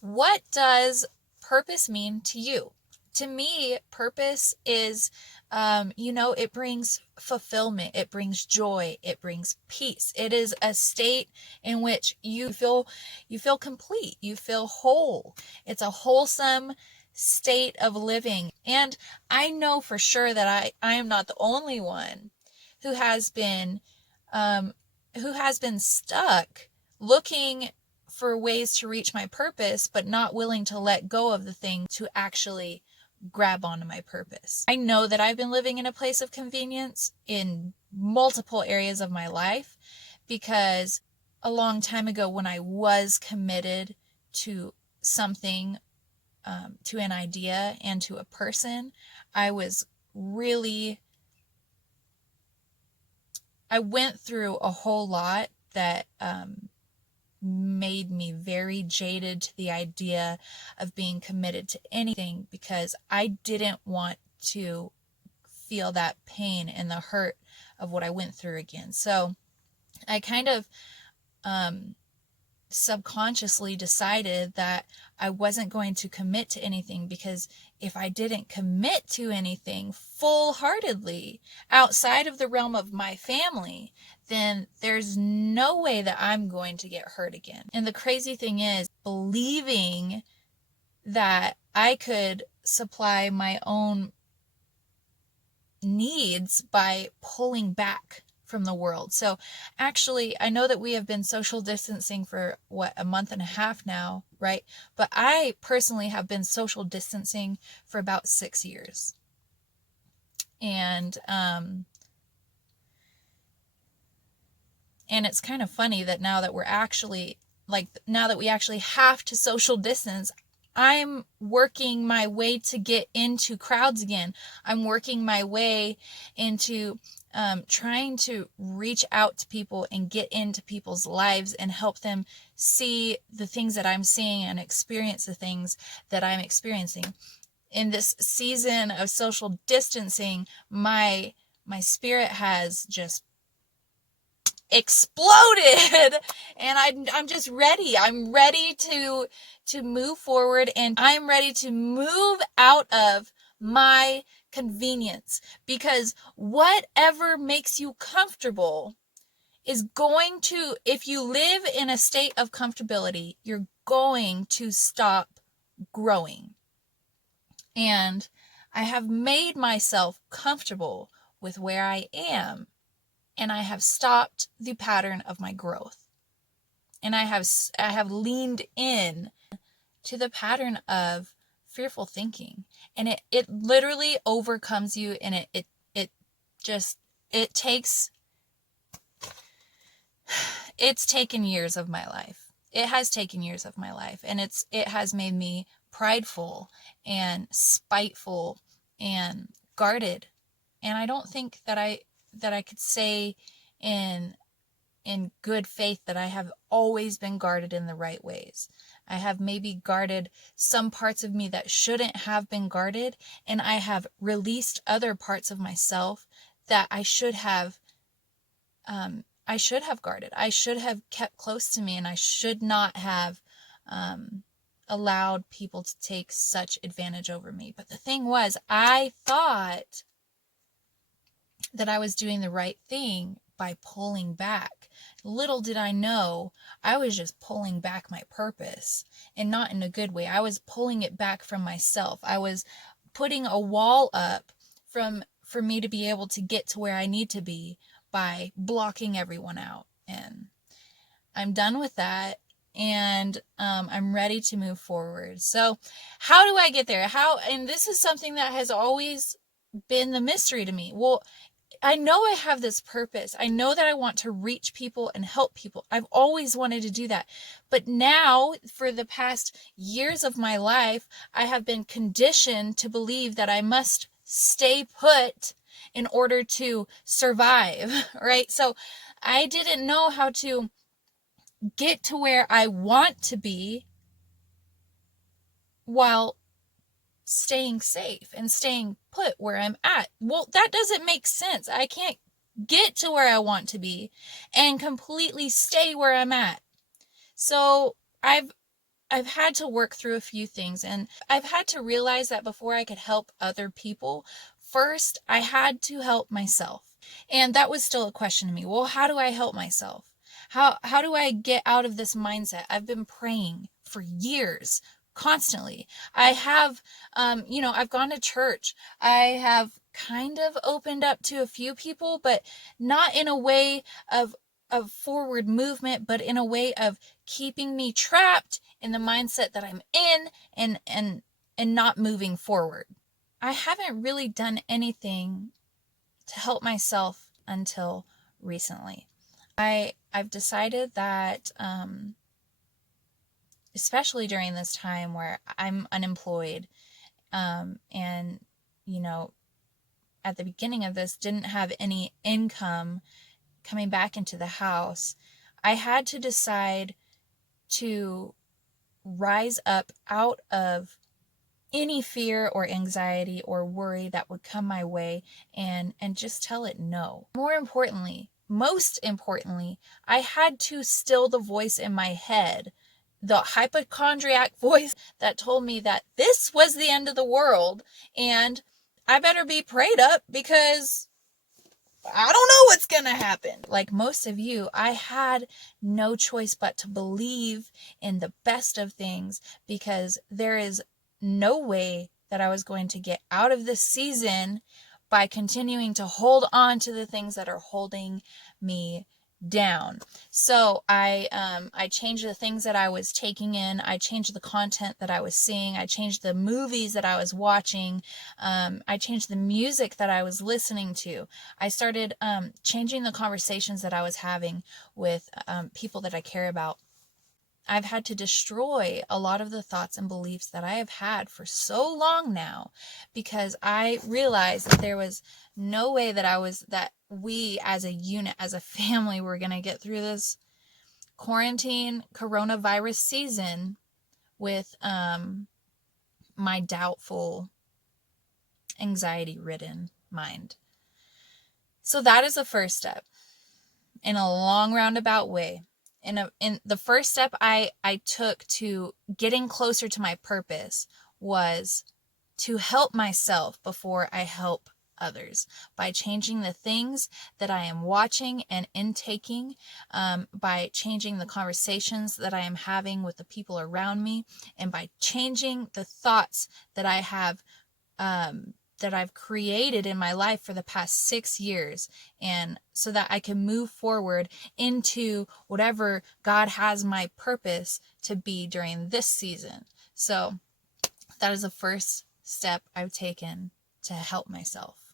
What does purpose mean to you? To me, purpose is, it brings fulfillment, it brings joy, it brings peace. It is a state in which you feel complete, you feel whole. It's a wholesome state of living. And I know for sure that I am not the only one who has been um, stuck looking for ways to reach my purpose, but not willing to let go of the thing to actually grab onto my purpose. I know that I've been living in a place of convenience in multiple areas of my life because a long time ago, when I was committed to something, to an idea and to a person, I was really, I went through a whole lot that made me very jaded to the idea of being committed to anything because I didn't want to feel that pain and the hurt of what I went through again. So I kind of subconsciously decided that I wasn't going to commit to anything, because if I didn't commit to anything full-heartedly outside of the realm of my family, then there's no way that I'm going to get hurt again. And the crazy thing is, believing that I could supply my own needs by pulling back from the world. So actually, I know that we have been social distancing for a month and a half now, right? But I personally have been social distancing for about 6 years. And it's kind of funny that now that we actually have to social distance, I'm working my way to get into crowds again. I'm working my way into trying to reach out to people and get into people's lives and help them see the things that I'm seeing and experience the things that I'm experiencing. In this season of social distancing, my spirit has just exploded and I'm just ready. I'm ready to move forward, and I'm ready to move out of my convenience, because whatever makes you comfortable is going to, if you live in a state of comfortability, you're going to stop growing. And I have made myself comfortable with where I am, and I have stopped the pattern of my growth. And I have leaned in to the pattern of fearful thinking. And it literally overcomes you, and it's taken years of my life. It has taken years of my life, and it has made me prideful and spiteful and guarded. And I don't think that I could say in good faith that I have always been guarded in the right ways. I have maybe guarded some parts of me that shouldn't have been guarded, and I have released other parts of myself that I should have guarded. I should have kept close to me, and I should not have allowed people to take such advantage over me. But the thing was, I thought that I was doing the right thing by pulling back. Little did I know, I was just pulling back my purpose, and not in a good way. I was pulling it back from myself. I was putting a wall up for me to be able to get to where I need to be by blocking everyone out. And I'm done with that, and I'm ready to move forward. So how do I get there? And this is something that has always been the mystery to me. Well, I know I have this purpose. I know that I want to reach people and help people. I've always wanted to do that. But now, for the past years of my life, I have been conditioned to believe that I must stay put in order to survive, right? So I didn't know how to get to where I want to be while staying safe and staying put where I'm at. Well, that doesn't make sense. I can't get to where I want to be and completely stay where I'm at. So I've I've had to work through a few things, and I've had to realize that before I could help other people, first I had to help myself. And that was still a question to me. Well, how do I help myself? How do I get out of this mindset? I've been praying for years, constantly. I have, I've gone to church. I have kind of opened up to a few people, but not in a way of forward movement, but in a way of keeping me trapped in the mindset that I'm in and not moving forward. I haven't really done anything to help myself until recently. I've decided that, especially during this time where I'm unemployed, and, at the beginning of this, didn't have any income coming back into the house, I had to decide to rise up out of any fear or anxiety or worry that would come my way and just tell it no. Most importantly, I had to still the voice in my head, the hypochondriac voice that told me that this was the end of the world and I better be prayed up because I don't know what's gonna happen. Like most of you, I had no choice but to believe in the best of things, because there is no way that I was going to get out of this season by continuing to hold on to the things that are holding me down. So I changed the things that I was taking in. I changed the content that I was seeing. I changed the movies that I was watching. I changed the music that I was listening to. I started changing the conversations that I was having with people that I care about. I've had to destroy a lot of the thoughts and beliefs that I have had for so long now, because I realized that there was no way that we as a unit, as a family, were going to get through this quarantine coronavirus season with my doubtful, anxiety-ridden mind. So that is the first step in a long roundabout way. In the first step I took to getting closer to my purpose was to help myself before I help others, by changing the things that I am watching and intaking, by changing the conversations that I am having with the people around me, and by changing the thoughts that I have, that I've created in my life for the past 6 years, and so that I can move forward into whatever God has my purpose to be during this season. So that is the first step I've taken to help myself.